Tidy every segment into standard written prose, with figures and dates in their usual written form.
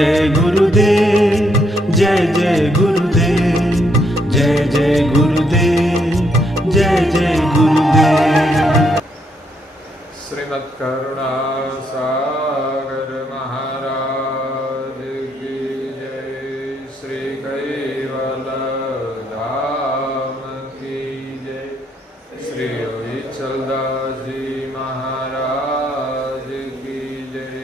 जय गुरुदेव, जय जय गुरुदेव, जय जय गुरुदेव, जय जय गुरुदेव। श्रीमद् करुणा सागर महाराज की जय। श्री कैवल धाम की जय। श्री विचलदास जी महाराज की जय।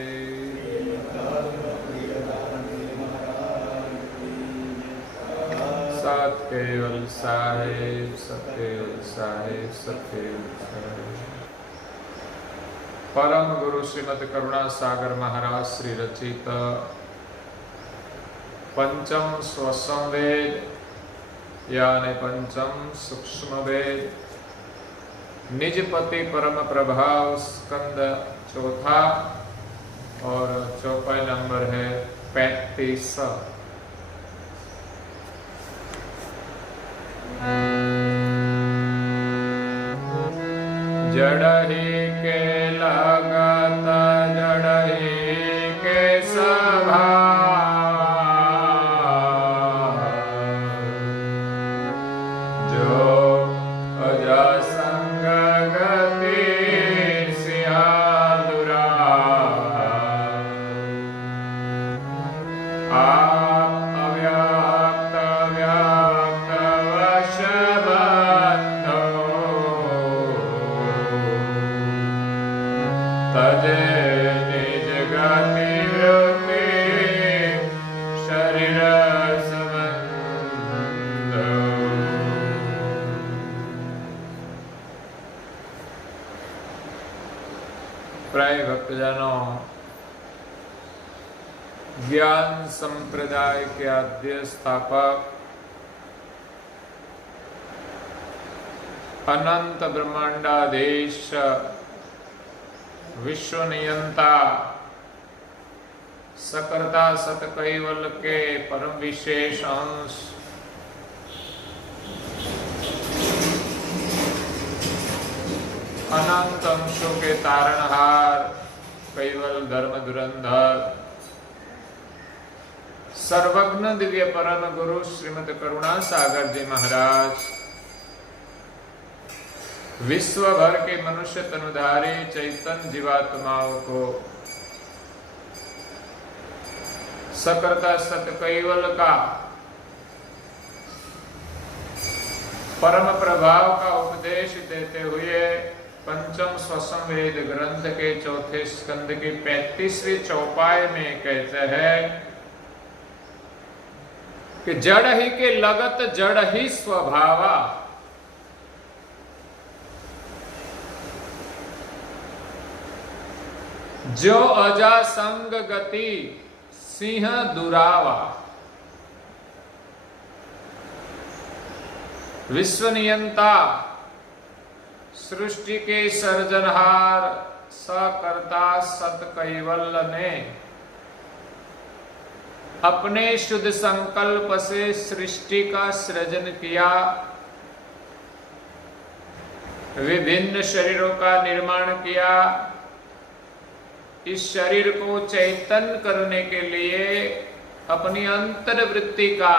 सत केवल साहेब, सत्केवल साहेब, सत्केवल साहेब। परम गुरु श्रीमद् करुणा सागर महाराज श्री रचित पंचम स्वसम वेद यानी पंचम सूक्ष्म वेद निजपति परम प्रभाव स्कंद चौथा और चौपाई नंबर है 35। जड़ही के लगत जड़ही के स्वभाव, जो अजसंग गति सियादुरा। आप अव्यक्त व्यक्त वशबद्धो तजे निज गति वृत्ति शरीर संबंध। प्राय भक्तजनों, ज्ञान संप्रदाय के आद्य स्थापक अनंत ब्रह्मांडाधीश विश्व नियंता सकर्ता सत कैवल के परम विशेष अंश अनंत अंशों के तारणहार कैवल धर्म धुरंधर सर्वज्ञ दिव्य परम गुरु श्रीमद् करुणा सागर जी महाराज विश्व भर के मनुष्य तनुधारी चैतन्य जीवात्माओं को सकर्ता सत कैवल का परम प्रभाव का उपदेश देते हुए पंचम स्वसम वेद ग्रंथ के चौथे स्कंद की 35वीं चौपाई में कहते हैं कि जड़ ही के लगत जड़ ही स्वभावा। जो अजासंग गति सिंह दुरावा। विश्व नियंता सृष्टि के सर्जनहार सकर्ता सत कैवल्य ने अपने शुद्ध संकल्प से सृष्टि का सृजन किया, विभिन्न शरीरों का निर्माण किया। इस शरीर को चैतन्य करने के लिए अपनी अंतर्वृत्ति का,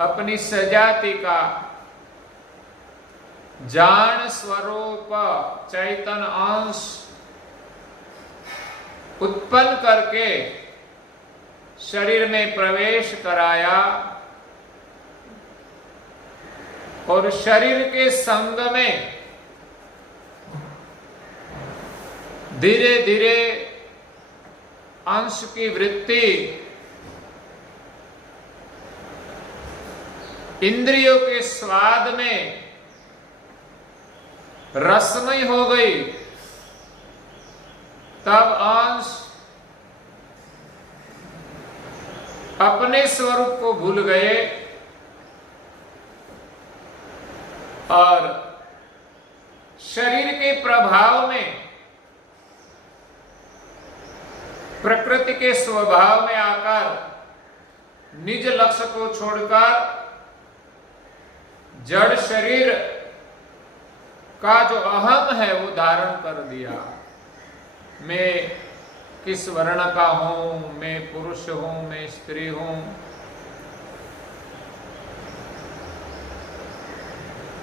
अपनी सजाति का जान स्वरूप चैतन्य अंश उत्पन्न करके शरीर में प्रवेश कराया और शरीर के संग में धीरे धीरे अंश की वृत्ति इंद्रियों के स्वाद में रसमय हो गई। तब अंश अपने स्वरूप को भूल गए और शरीर के प्रभाव में प्रकृति के स्वभाव में आकर निज लक्ष्य को छोड़कर जड़ शरीर का जो अहम है वो धारण कर दिया। मैं किस वर्ण का हूं, मैं पुरुष हूं, मैं स्त्री हूं।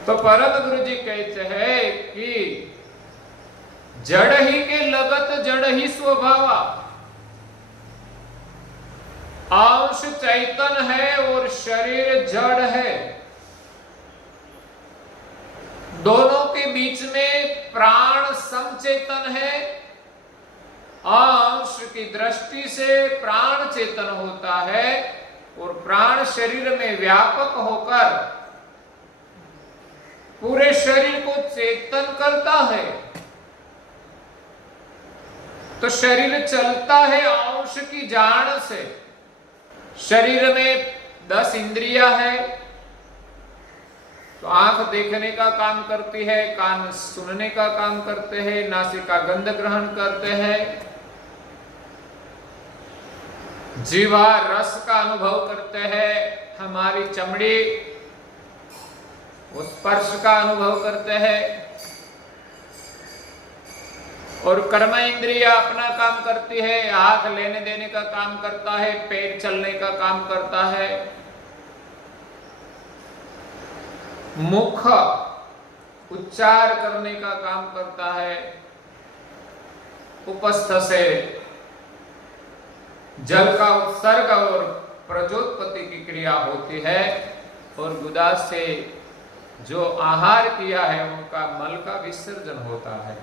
तो परम गुरु जी कहते हैं कि जड़ ही के लगत जड़ ही स्वभावा। अंश चैतन है और शरीर जड़ है। दोनों के बीच में प्राण समचेतन है। अंश की दृष्टि से प्राण चेतन होता है और प्राण शरीर में व्यापक होकर पूरे शरीर को चेतन करता है। तो शरीर चलता है अंश की जान से। शरीर में 10 इंद्रियां है। तो आंख देखने का काम करती है, कान सुनने का काम करते हैं, नासिका गंध ग्रहण करते हैं, जीवा रस का अनुभव करते हैं, हमारी चमड़ी उस स्पर्श का अनुभव करते हैं, और कर्म इंद्रिया अपना काम करती है। हाथ लेने देने का काम करता है, पैर चलने का काम करता है, मुख उच्चार करने का काम करता है, उपस्थ से जल का उत्सर्ग और प्रजोत्पत्ति की क्रिया होती है, और गुदा से जो आहार किया है उनका मल का विसर्जन होता है।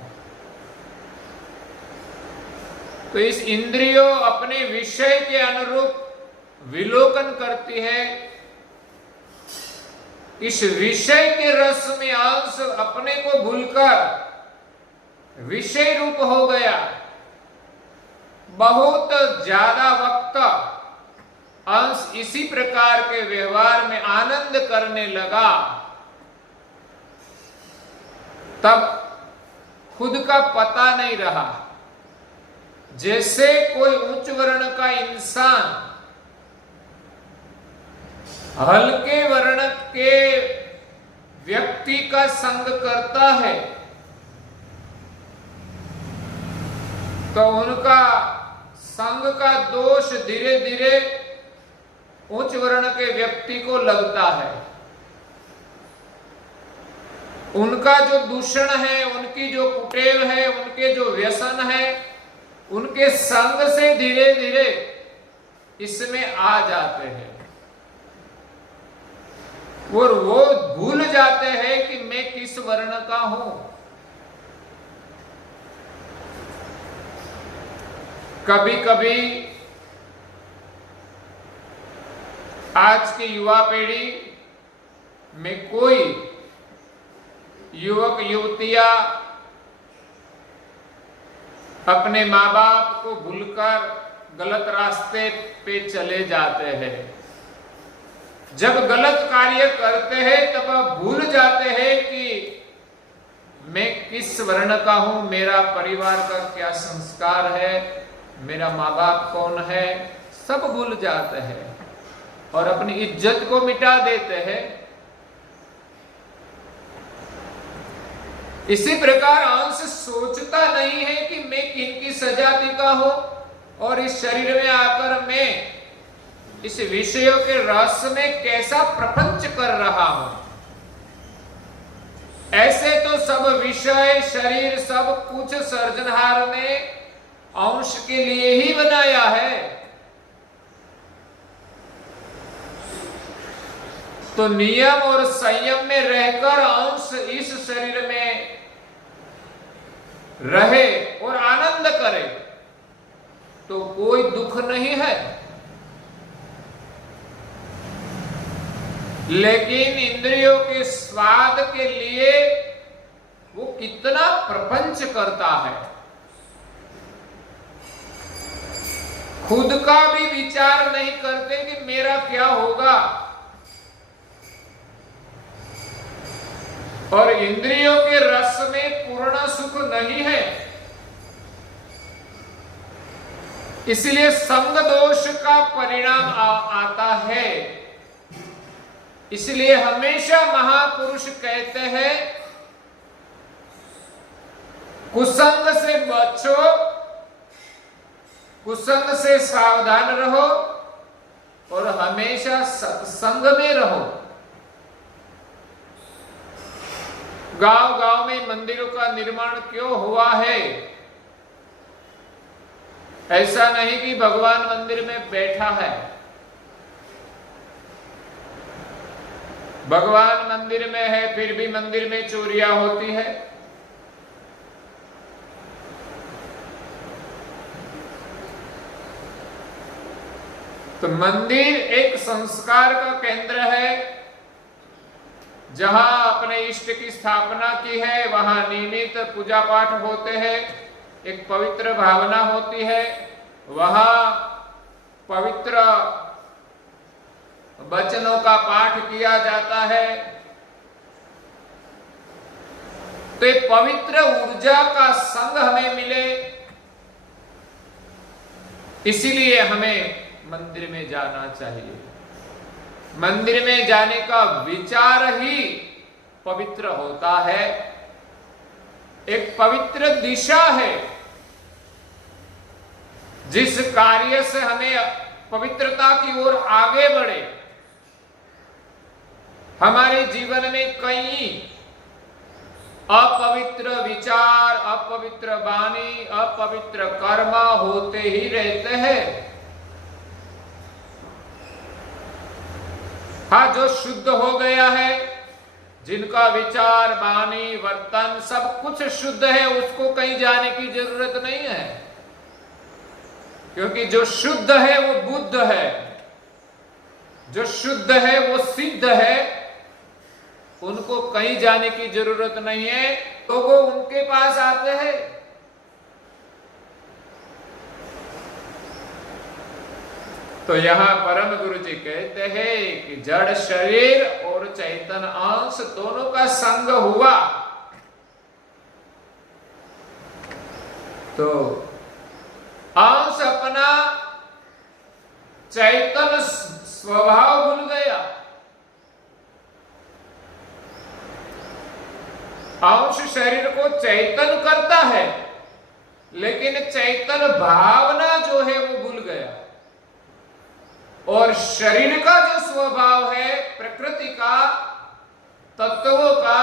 तो इस इंद्रियों अपने विषय के अनुरूप विलोकन करती है। इस विषय के रस में अंश अपने को भूलकर विषय रूप हो गया। बहुत ज्यादा वक्त अंश इसी प्रकार के व्यवहार में आनंद करने लगा, तब खुद का पता नहीं रहा। जैसे कोई उच्च वर्ण का इंसान हल्के वर्ण के व्यक्ति का संग करता है, तो उनका संग का दोष धीरे धीरे उच्च वर्ण के व्यक्ति को लगता है। उनका जो दूषण है, उनकी जो कुटेव है, उनके जो व्यसन है, उनके संग से धीरे धीरे इसमें आ जाते हैं, और वो भूल जाते हैं कि मैं किस वर्ण का हूं। कभी कभी आज की युवा पीढ़ी में कोई युवक युवतियां अपने माँ बाप को भूलकर गलत रास्ते पे चले जाते हैं। जब गलत कार्य करते हैं तब भूल जाते हैं कि मैं किस वर्ण का हूं, मेरा परिवार का क्या संस्कार है, मेरा माँ बाप कौन है, सब भूल जाते हैं और अपनी इज्जत को मिटा देते हैं। इसी प्रकार अंश सोचता नहीं है कि मैं किनकी सजाति का हूं, और इस शरीर में आकर मैं इस विषयों के रस में कैसा प्रपंच कर रहा हूं। ऐसे तो सब विषय, शरीर, सब कुछ सर्जनहार ने अंश के लिए ही बनाया है। तो नियम और संयम में रहकर अंश इस शरीर में रहे और आनंद करे तो कोई दुख नहीं है। लेकिन इंद्रियों के स्वाद के लिए वो कितना प्रपंच करता है, खुद का भी विचार नहीं करते कि मेरा क्या होगा। और इंद्रियों के रस में पूर्ण सुख नहीं है, इसलिए संग दोष का परिणाम आता है। इसलिए हमेशा महापुरुष कहते हैं कुसंग से बचो कुसंग से सावधान रहो और हमेशा सत्संग में रहो। गांव गांव में मंदिरों का निर्माण क्यों हुआ है? ऐसा नहीं कि भगवान मंदिर में बैठा है। भगवान मंदिर में है, फिर भी मंदिर में चोरियां होती है। तो मंदिर एक संस्कार का केंद्र है। जहां अपने इष्ट की स्थापना की है, वहां नियमित पूजा पाठ होते हैं, एक पवित्र भावना होती है, वहां पवित्र वचनों का पाठ किया जाता है। तो एक पवित्र ऊर्जा का संग हमें मिले, इसीलिए हमें मंदिर में जाना चाहिए। मंदिर में जाने का विचार ही पवित्र होता है, एक पवित्र दिशा है जिस कार्य से हमें पवित्रता की ओर आगे बढ़े। हमारे जीवन में कई अपवित्र विचार, अपवित्र वाणी, अपवित्र कर्म होते ही रहते हैं। हाँ, जो शुद्ध हो गया है, जिनका विचार, वाणी, वर्तन सब कुछ शुद्ध है, उसको कहीं जाने की जरूरत नहीं है, क्योंकि जो शुद्ध है वो बुद्ध है, जो शुद्ध है वो सिद्ध है, उनको कहीं जाने की जरूरत नहीं है, तो वो उनके पास आते हैं। तो यहां परम गुरु जी कहते हैं कि जड़ शरीर और चैतन अंश दोनों का संग हुआ तो अंश अपना चैतन स्वभाव भूल गया। अंश शरीर को चैतन करता है, लेकिन चैतन भावना जो है वो भूल गया। और शरीर का जो स्वभाव है, प्रकृति का, तत्वों का,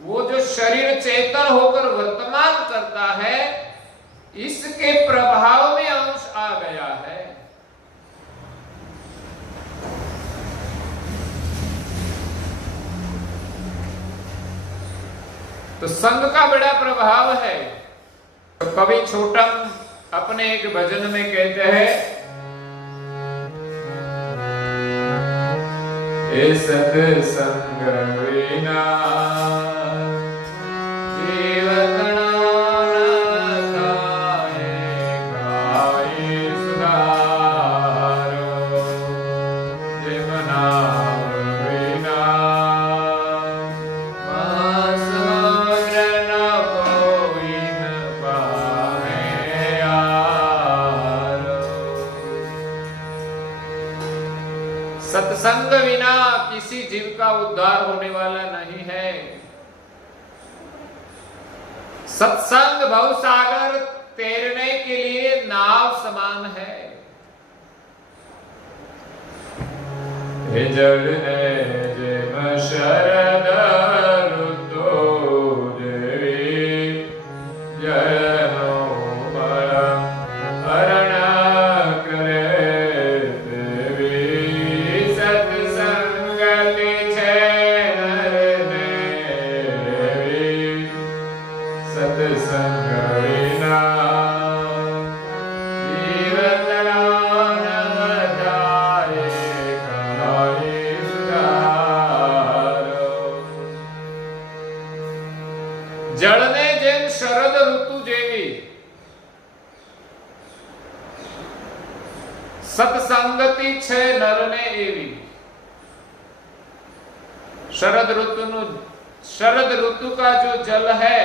वो जो शरीर चेतन होकर वर्तमान करता है, इसके प्रभाव में अंश आ गया है। तो संग का बड़ा प्रभाव है। तो कवि छोटम अपने एक भजन में कहते हैं, सत्संग विना जीवन सत्संग बिना किसी जीव का उद्धार होने वाला नहीं है। सत्संग भवसागर तैरने के लिए नाव समान है। जल जिम शरद ऋतु देवी जनो हरण करे देवी सत्संगति देवी सत्संग विना जड़ने जेम शरद ऋतु जेवी सत्संगति छे नरने एवी। शरद ऋतु का जो जल है,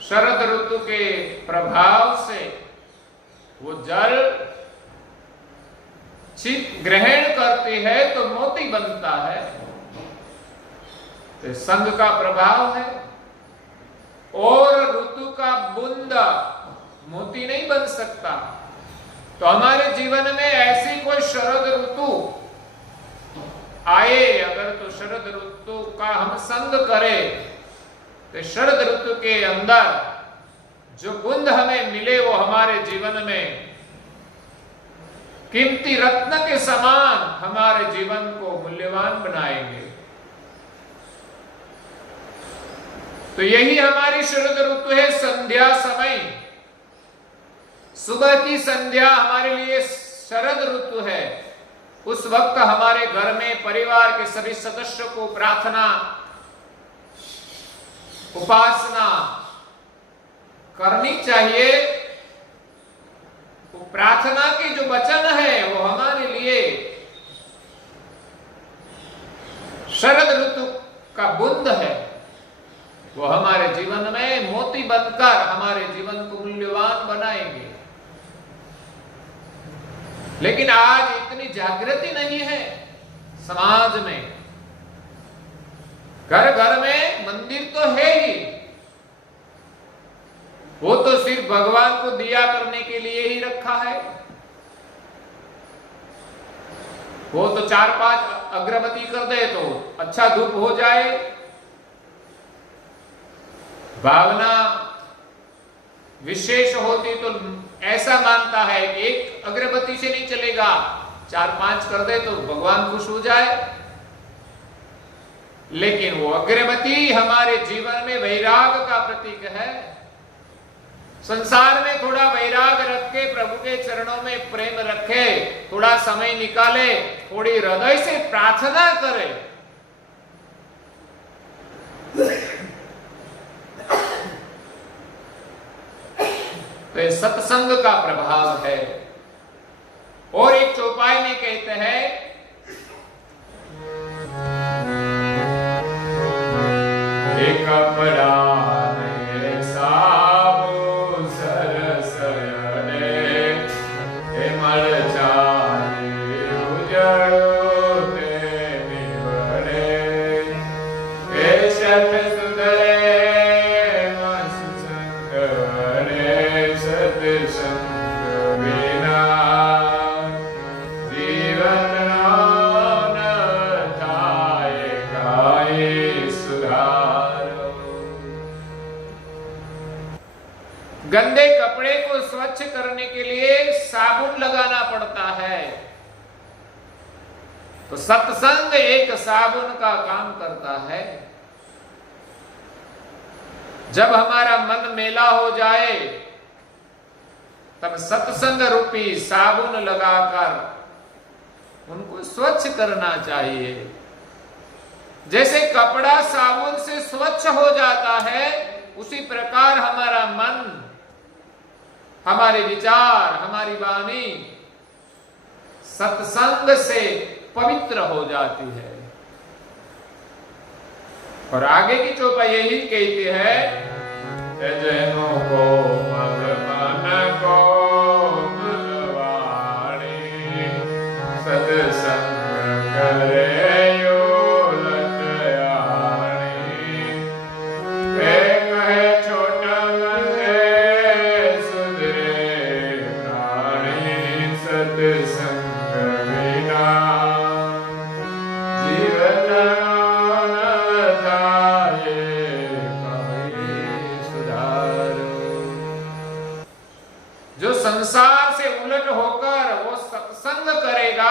शरद ऋतु के प्रभाव से वो जल चित ग्रहण करती है तो मोती बनता है। तो संग का प्रभाव है। और ऋतु का बूंदा मोती नहीं बन सकता। तो हमारे जीवन में ऐसी कोई शरद ऋतु आए अगर, तो शरद ऋतु का हम संग करें, तो शरद ऋतु के अंदर जो बुंद हमें मिले वो हमारे जीवन में कीमती रत्न के समान हमारे जीवन को मूल्यवान बनाएंगे। तो यही हमारी शरद ऋतु है, संध्या समय। सुबह की संध्या हमारे लिए शरद ऋतु है। उस वक्त हमारे घर में परिवार के सभी सदस्यों को प्रार्थना, उपासना करनी चाहिए। वो प्रार्थना के जो वचन है वो हमारे लिए शरद ऋतु का बुंद है, वो हमारे जीवन में मोती बनकर हमारे जीवन को मूल्यवान बनाएंगे। लेकिन आज इतनी जागृति नहीं है समाज में। घर घर में मंदिर तो है ही, वो तो सिर्फ भगवान को दिया करने के लिए ही रखा है। वो तो 4-5 अगरबत्ती कर दे तो अच्छा धूप हो जाए। भावना विशेष होती तो ऐसा मानता है कि एक अगरबत्ती से नहीं चलेगा, 4-5 कर दे तो भगवान खुश हो जाए। लेकिन वो अगरबत्ती हमारे जीवन में वैराग का प्रतीक है। संसार में थोड़ा वैराग रखे, प्रभु के चरणों में प्रेम रखे, थोड़ा समय निकाले, थोड़ी हृदय से प्रार्थना करे, तो ये सत्संग का प्रभाव है। और एक चौपाई में कहते हैं, एक कपड़ा गंदे कपड़े को स्वच्छ करने के लिए साबुन लगाना पड़ता है। तो सत्संग एक साबुन का काम करता है। जब हमारा मन मेला हो जाए तब सत्संग रूपी साबुन लगाकर उनको स्वच्छ करना चाहिए। जैसे कपड़ा साबुन से स्वच्छ हो जाता है, उसी प्रकार हमारा मन, हमारे विचार, हमारी वाणी सत्संग से पवित्र हो जाती है। और आगे की चौपाई यही कहती है, जनो को मल मन को मलवाणी, सत्संग करे संसार से उलट होकर वो सत्संग करेगा,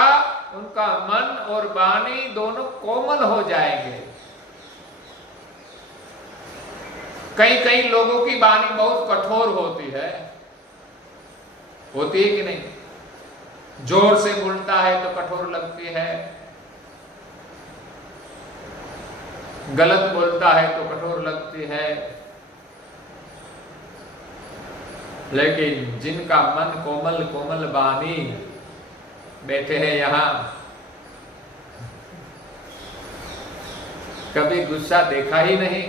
उनका मन और वाणी दोनों कोमल हो जाएंगे। कई लोगों की वाणी बहुत कठोर होती है कि नहीं? जोर से बोलता है तो कठोर लगती है, गलत बोलता है तो कठोर लगती है। लेकिन जिनका मन कोमल कोमल वाणी बैठे हैं यहाँ, कभी गुस्सा देखा ही नहीं।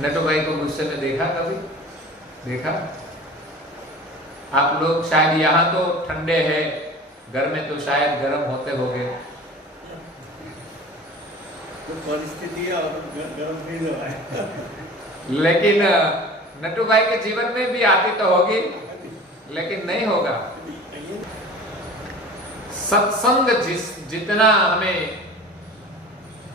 नटू भाई को गुस्से में देखा कभी? देखा? आप लोग शायद यहाँ तो ठंडे हैं, घर में तो शायद गर्म होते होंगे। तो परिस्थिति और गर्म नहीं हुआ है। लेकिन नटू भाई के जीवन में भी आती तो होगी, लेकिन नहीं होगा। सत्संग जितना हमें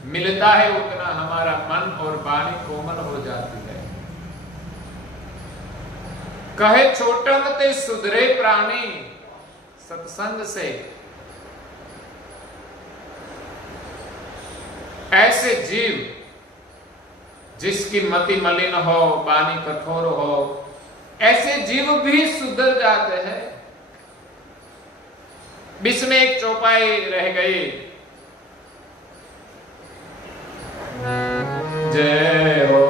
मिलता है उतना हमारा मन और वाणी कोमल हो जाती है। कहे छोटम ते सुधरे प्राणी, सत्संग से ऐसे जीव जिसकी मति मलिन हो, वाणी कठोर हो, ऐसे जीव भी सुधर जाते हैं। बीच में एक चौपाई रह गई, जय हो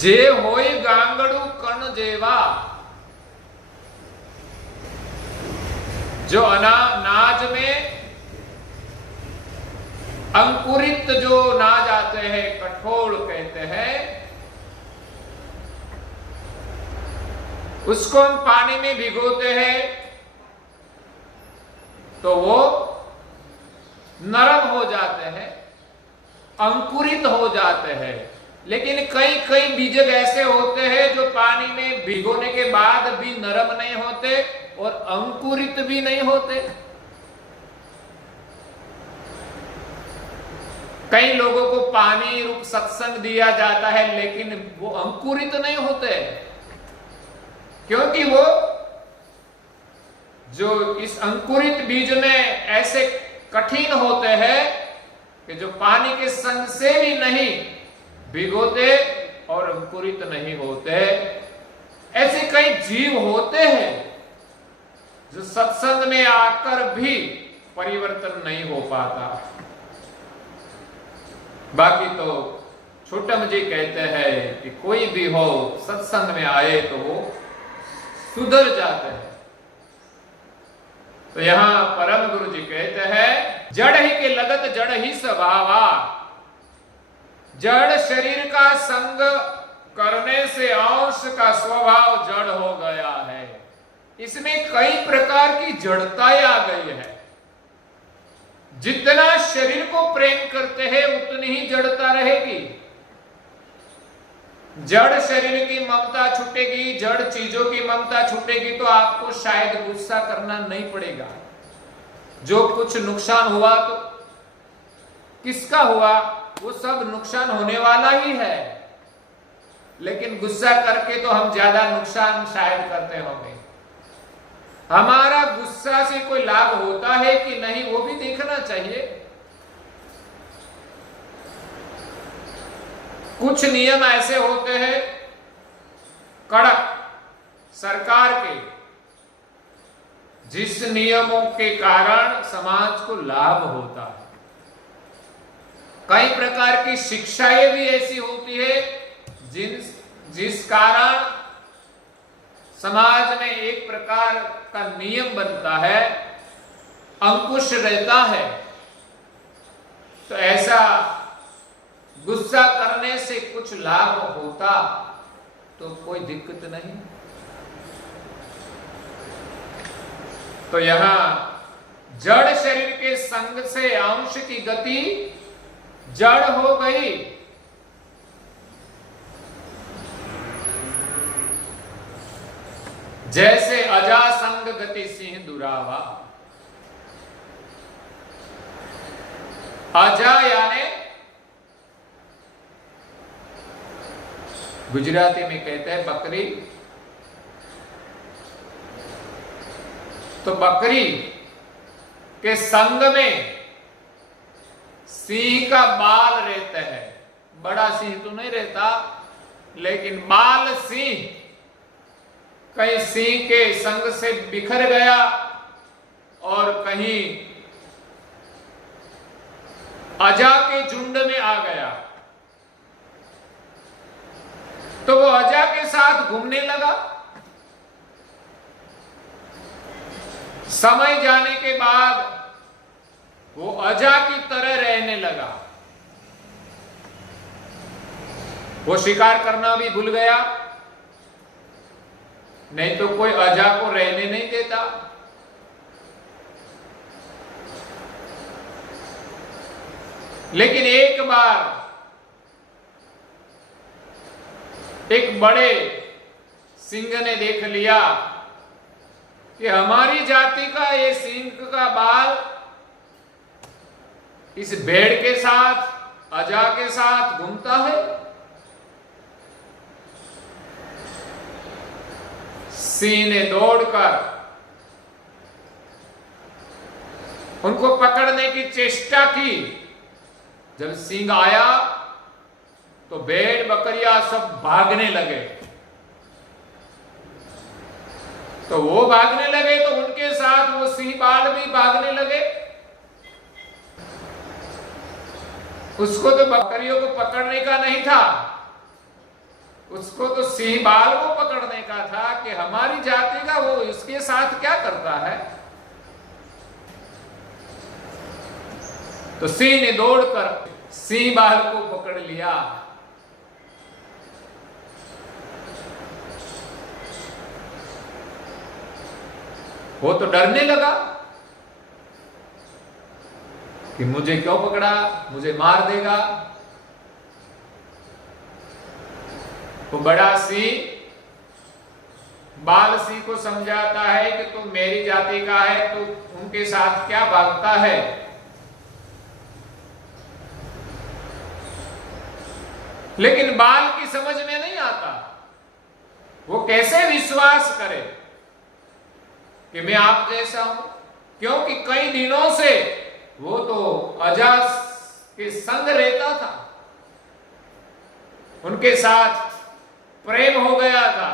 जे होय गांगड़ू कण जेवा, जो अनाज में अंकुरित जो अनाज आते हैं, कठोल कहते हैं, उसको हम पानी में भिगोते हैं तो वो नरम हो जाते हैं, अंकुरित हो जाते हैं। लेकिन कई बीजक ऐसे होते हैं जो पानी में भिगोने के बाद भी नरम नहीं होते और अंकुरित भी नहीं होते। कई लोगों को पानी रूप सत्संग दिया जाता है लेकिन वो अंकुरित नहीं होते, क्योंकि वो जो इस अंकुरित बीज में ऐसे कठिन होते हैं कि जो पानी के संग से भी नहीं भिगोते और अंकुरित नहीं होते। ऐसे कई जीव होते हैं जो सत्संग में आकर भी परिवर्तन नहीं हो पाता। बाकी तो छोटम जी कहते हैं कि कोई भी हो सत्संग में आए तो वो सुधर जाते हैं। तो यहां परम गुरु जी कहते हैं, जड़ ही के लगत जड़ ही स्वभावा, जड़ शरीर का संग करने से अंश का स्वभाव जड़ हो गया है। इसमें कई प्रकार की जड़ताएं आ गई है। जितना शरीर को प्रेम करते हैं उतनी ही जड़ता रहेगी। जड़ शरीर की ममता छूटेगी, जड़ चीजों की ममता छूटेगी तो आपको शायद गुस्सा करना नहीं पड़ेगा। जो कुछ नुकसान हुआ तो किसका हुआ, वो सब नुकसान होने वाला ही है, लेकिन गुस्सा करके तो हम ज्यादा नुकसान शायद करते होंगे। हमारा गुस्सा से कोई लाभ होता है कि नहीं वो भी देखना चाहिए। कुछ नियम ऐसे होते हैं कड़क सरकार के, जिस नियमों के कारण समाज को लाभ होता है। कई प्रकार की शिक्षाएं भी ऐसी होती है जिस कारण समाज में एक प्रकार का नियम बनता है, अंकुश रहता है। तो ऐसा गुस्सा करने से कुछ लाभ होता तो कोई दिक्कत नहीं। तो यहां जड़ शरीर के संग से अंश की गति जड़ हो गई। जैसे अजासंग गति सिंह दुरावा। अजा यानी गुजराती में कहते हैं बकरी। तो बकरी के संग में सिंह का बाल रहता है। बड़ा सिंह तो नहीं रहता, लेकिन बाल सिंह कहीं सिंह के संग से बिखर गया और कहीं अजा के झुंड में आ गया। तो वो अजा के साथ घूमने लगा। समय जाने के बाद वो अजा की तरह रहने लगा। वो शिकार करना भी भूल गया, नहीं तो कोई अजा को रहने नहीं देता। लेकिन एक बार एक बड़े सिंह ने देख लिया कि हमारी जाति का ये सिंह का बाल इस भेड़ के साथ, अजा के साथ घूमता है। सिंह ने दौड़कर उनको पकड़ने की चेष्टा की। जब सिंह आया तो भेड़ बकरियां सब भागने लगे। तो वो भागने लगे तो उनके साथ वो सिंह बाल भी भागने लगे। उसको तो बकरियों को पकड़ने का नहीं था, उसको तो सिंह बाल को पकड़ने का था कि हमारी जाति का वो इसके साथ क्या करता है। तो सिंह ने दौड़कर सिंह बाल को पकड़ लिया। वो तो डरने लगा कि मुझे क्यों पकड़ा, मुझे मार देगा। तो बड़ा सिंह बाल सिंह को समझाता है कि तुम मेरी जाति का है तो उनके साथ क्या भागता है। लेकिन बाल की समझ में नहीं आता, वो कैसे विश्वास करे कि मैं आप जैसा हूं, क्योंकि कई दिनों से वो तो अजा के संग रहता था, उनके साथ प्रेम हो गया था।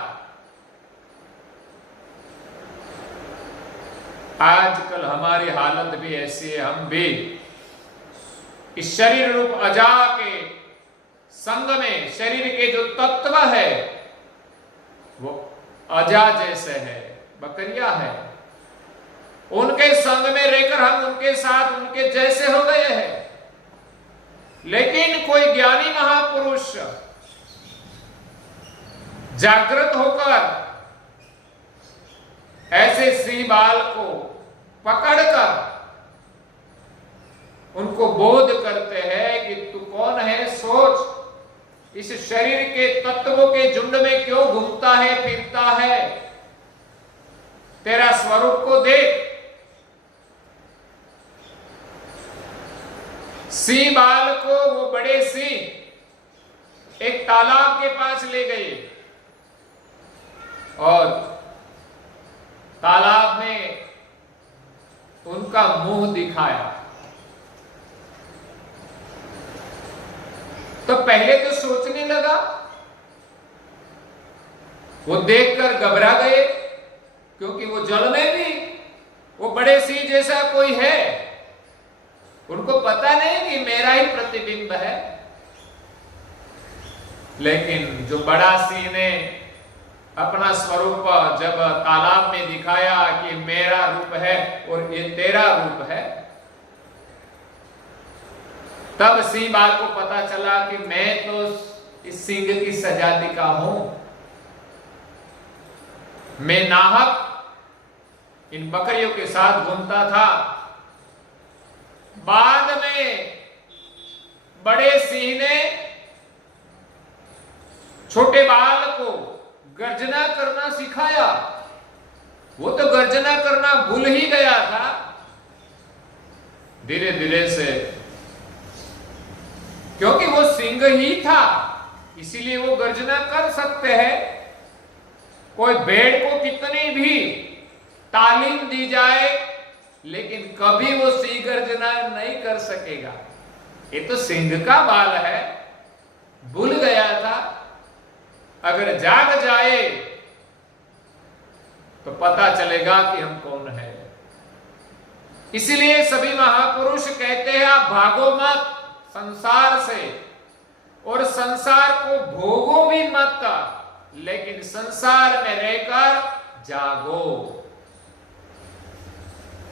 आजकल हमारी हालत भी ऐसी है, हम भी इस शरीर रूप अजा के संग में शरीर के जो तत्व है वो अजा जैसे है, बकरिया है। उनके संग में रहकर हम उनके साथ उनके जैसे हो गए हैं। लेकिन कोई ज्ञानी महापुरुष जागृत होकर ऐसे सिंह बाल को पकड़कर उनको बोध करते हैं कि तू कौन है, सोच, इस शरीर के तत्वों के झुंड में क्यों घूमता है, फिरता है, तेरा स्वरूप को देख। सिंह बाल को वो बड़े सिंह एक तालाब के पास ले गए और तालाब में उनका मुंह दिखाया। तो पहले तो सोचने लगा, वो देखकर घबरा गए, क्योंकि वो जल में भी वो बड़े सिंह जैसा कोई है, उनको पता नहीं कि मेरा ही प्रतिबिंब है। लेकिन जो बड़ा सिंह ने अपना स्वरूप जब तालाब में दिखाया कि मेरा रूप है और ये तेरा रूप है, तब सिंह बाल को पता चला कि मैं तो इस सिंह की सजाति का हूं, मैं नाहक इन बकरियों के साथ घूमता था। बाद में बड़े सिंह ने छोटे बाल को गर्जना करना सिखाया। वो तो गर्जना करना भूल ही गया था। धीरे धीरे से, क्योंकि वो सिंह ही था इसीलिए वो गर्जना कर सकते हैं। कोई भेड़ को कितनी भी तालीम दी जाए लेकिन कभी वो सिंह गर्जना नहीं कर सकेगा। ये तो सिंह का बाल है, भूल गया था। अगर जाग जाए तो पता चलेगा कि हम कौन है। इसलिए सभी महापुरुष कहते हैं आप भागो मत संसार से, और संसार को भोगो भी मत, लेकिन संसार में रहकर जागो।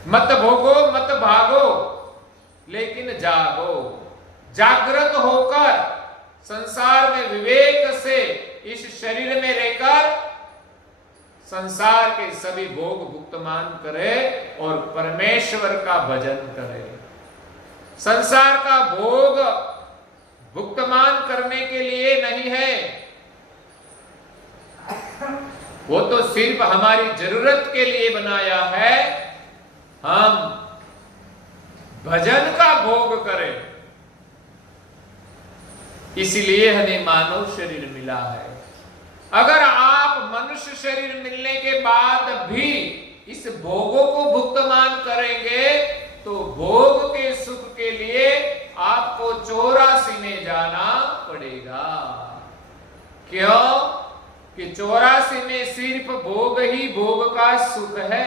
मत भोगो मत भागो, लेकिन जागो। जागृत होकर संसार में विवेक से इस शरीर में रहकर संसार के सभी भोग भुक्तमान करे और परमेश्वर का भजन करे। संसार का भोग भुक्तमान करने के लिए नहीं है, वो तो सिर्फ हमारी जरूरत के लिए बनाया है। हम भजन का भोग करें, इसलिए हमें मानव शरीर मिला है। अगर आप मनुष्य शरीर मिलने के बाद भी इस भोगों को भुक्तमान करेंगे तो भोग के सुख के लिए आपको 84 में जाना पड़ेगा। क्यों? कि 84 में सिर्फ भोग ही भोग का सुख है।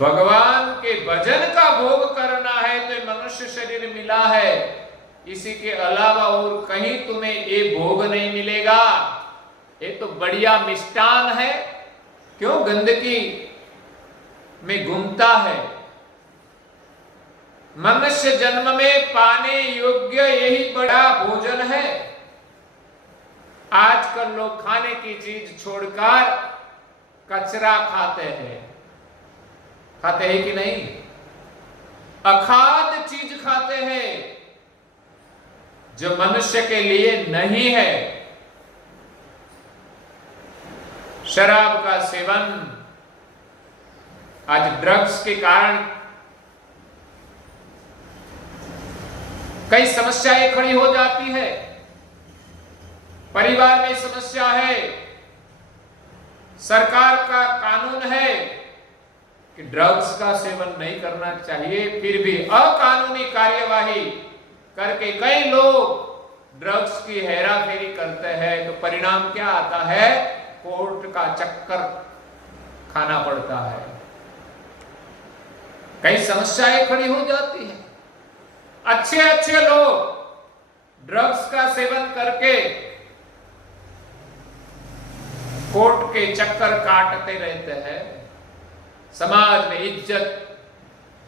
भगवान के भजन का भोग करना है तो मनुष्य शरीर मिला है, इसी के अलावा और कहीं तुम्हें ये भोग नहीं मिलेगा। ये तो बढ़िया मिष्टान है, क्यों गंदगी में घूमता है। मनुष्य जन्म में पाने योग्य यही बड़ा भोजन है। आजकल लोग खाने की चीज छोड़कर कचरा खाते हैं। खाते हैं कि नहीं? अखाद्य चीज खाते हैं जो मनुष्य के लिए नहीं है। शराब का सेवन, आज ड्रग्स के कारण कई समस्याएं खड़ी हो जाती है। परिवार में समस्या है, सरकार का कानून है कि ड्रग्स का सेवन नहीं करना चाहिए, फिर भी अकानूनी कार्यवाही करके कई लोग ड्रग्स की हेराफेरी करते हैं, तो परिणाम क्या आता है? कोर्ट का चक्कर खाना पड़ता है, कई समस्याएं खड़ी हो जाती है। अच्छे अच्छे लोग ड्रग्स का सेवन करके कोर्ट के चक्कर काटते रहते हैं, समाज में इज्जत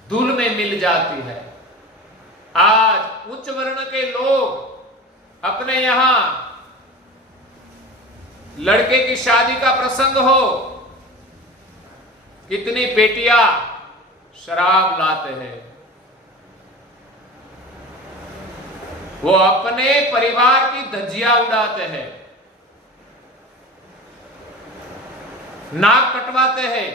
धूल में मिल जाती है। आज उच्च वर्ण के लोग अपने यहां लड़के की शादी का प्रसंग हो, कितनी पेटियां शराब लाते हैं। वो अपने परिवार की धज्जियां उड़ाते हैं, नाक कटवाते हैं।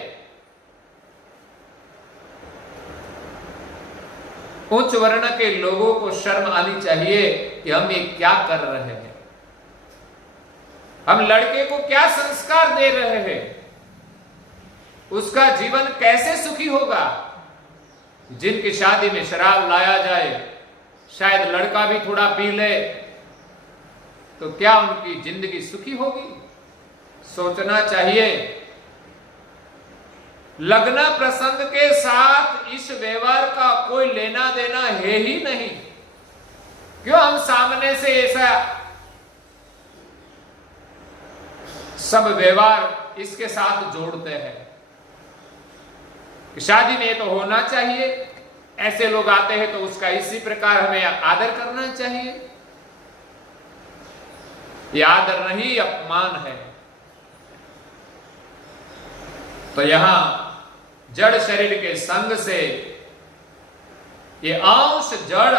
उच्च वर्ण के लोगों को शर्म आनी चाहिए कि हम ये क्या कर रहे हैं। हम लड़के को क्या संस्कार दे रहे हैं, उसका जीवन कैसे सुखी होगा। जिनकी शादी में शराब लाया जाए, शायद लड़का भी थोड़ा पी ले, तो क्या उनकी जिंदगी सुखी होगी? सोचना चाहिए। लग्न प्रसंग के साथ इस व्यवहार का कोई लेना देना है ही नहीं। क्यों हम सामने से ऐसा सब व्यवहार इसके साथ जोड़ते हैं? शादी में तो होना चाहिए, ऐसे लोग आते हैं तो उसका इसी प्रकार हमें आदर करना चाहिए। ये आदर नहीं, अपमान है। तो यहां जड़ शरीर के संग से ये अंश जड़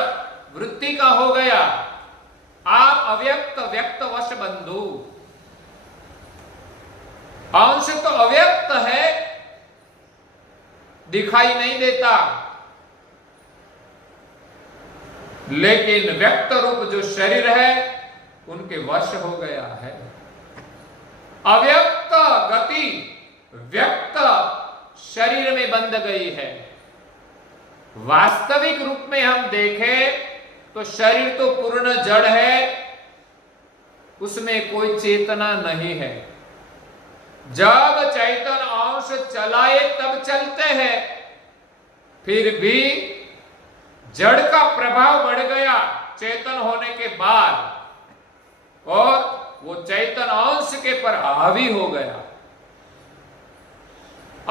वृत्ति का हो गया। आप अव्यक्त व्यक्त वश बंधु। अंश तो अव्यक्त है, दिखाई नहीं देता, लेकिन व्यक्त रूप जो शरीर है उनके वश हो गया है। अव्यक्त गति व्यक्त शरीर में बंध गई है। वास्तविक रूप में हम देखें तो शरीर तो पूर्ण जड़ है, उसमें कोई चेतना नहीं है। जब चैतन्य अंश चलाए तब चलते हैं, फिर भी जड़ का प्रभाव बढ़ गया चेतन होने के बाद और वो चैतन अंश के पर हावी हो गया।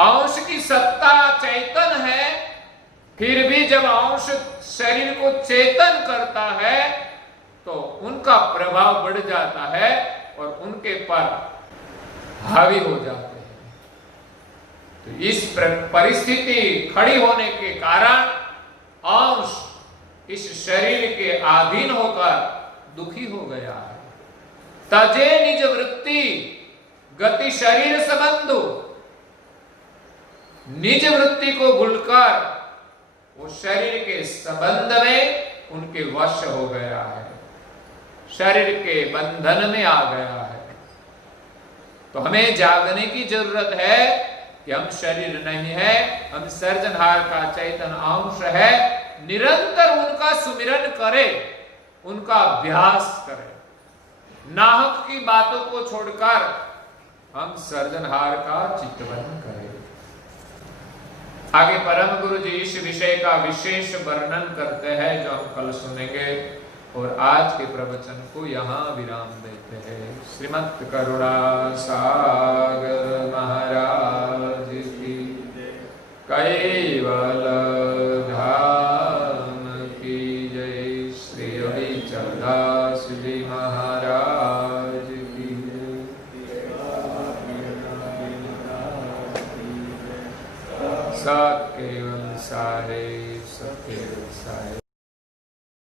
अंश की सत्ता चैतन है, फिर भी जब अंश शरीर को चेतन करता है तो उनका प्रभाव बढ़ जाता है और उनके पर हावी हो जाते हैं। तो इस परिस्थिति खड़ी होने के कारण अंश इस शरीर के अधीन होकर दुखी हो गया है। तजे निज वृत्ति गति शरीर संबंधो, निज वृत्ति को भूलकर वो शरीर के संबंध में उनके वश हो गया है, शरीर के बंधन में आ गया है। तो हमें जागने की जरूरत है कि हम शरीर नहीं है, हम सर्जनहार का चैतन अंश है। निरंतर उनका सुमिरन करें, उनका अभ्यास करें। नाहक की बातों को छोड़कर हम सर्जनहार का चिंतन करें। आगे परम गुरु जी इस विषय का विशेष वर्णन करते हैं जो हम कल सुनेंगे, और आज के प्रवचन को यहाँ विराम देते हैं। श्रीमद् करुणा सागर महाराज की, कैवल धाम की जय। श्री अभिचरदास जी महाराज की जय। सत केवल सारे